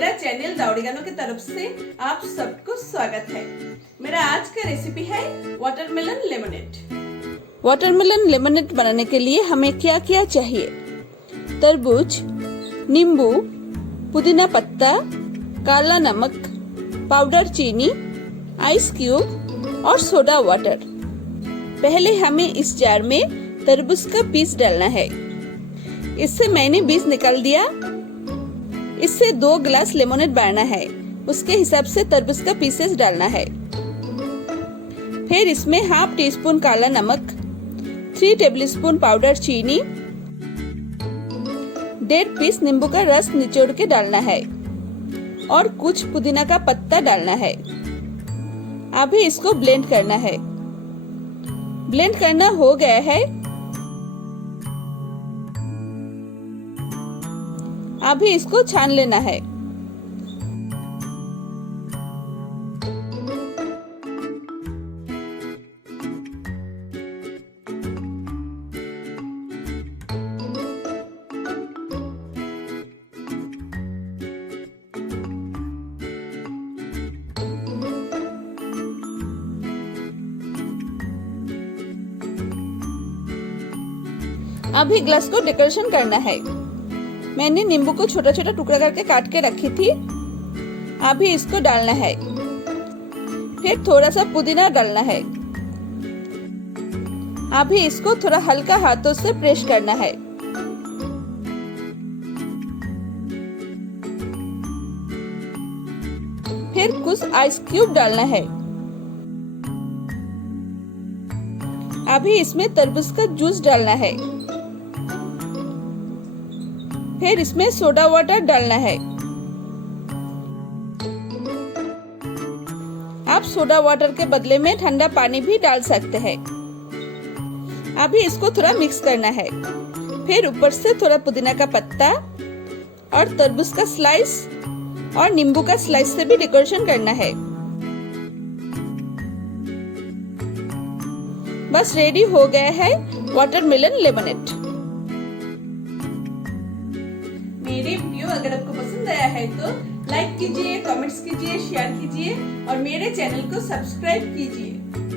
मेरा channel oregano की तरफ से आप सबको स्वागत है। मेरा आज का रेसिपी है वाटरमेलन लेमनेड। वाटरमेलन लेमनेड बनाने के लिए हमें क्या क्या चाहिए? तरबूज, नींबू, पुदीना पत्ता, काला नमक, पाउडर चीनी, आइस क्यूब और सोडा वाटर। पहले हमें इस जार में तरबूज का पीस डालना है। इससे मैंने बीज निकाल दिया। इससे 2 गिलास लेमनेड बनाना है, उसके हिसाब से तरबूज का पीसेस डालना है। फिर इसमें हाफ टी स्पून काला नमक, 3 टेबलस्पून पाउडर चीनी, 1.5 पीस नींबू का रस निचोड़ के डालना है और कुछ पुदीना का पत्ता डालना है। अभी इसको ब्लेंड करना है। ब्लेंड करना हो गया है। अभी इसको छान लेना है। अभी ग्लास को डेकोरेशन करना है। मैंने नींबू को छोटा छोटा टुकड़ा करके काट के रखी थी। अभी इसको डालना है। फिर थोड़ा सा पुदीना डालना है। अभी इसको थोड़ा हल्का हाथों से प्रेस करना है। फिर कुछ आइस क्यूब डालना है। अभी इसमें तरबूज का जूस डालना है। फिर इसमें सोडा वाटर डालना है। आप सोडा वाटर के बदले में ठंडा पानी भी डाल सकते हैं। अभी इसको थोड़ा मिक्स करना है। फिर ऊपर से थोड़ा पुदीना का पत्ता और तरबूज का स्लाइस और नींबू का स्लाइस से भी डेकोरेशन करना है। बस रेडी हो गया है वाटरमेलन लेमनेड। मेरे वीडियो अगर आपको पसंद आया है तो लाइक कीजिए, कमेंट्स कीजिए, शेयर कीजिए और मेरे चैनल को सब्सक्राइब कीजिए।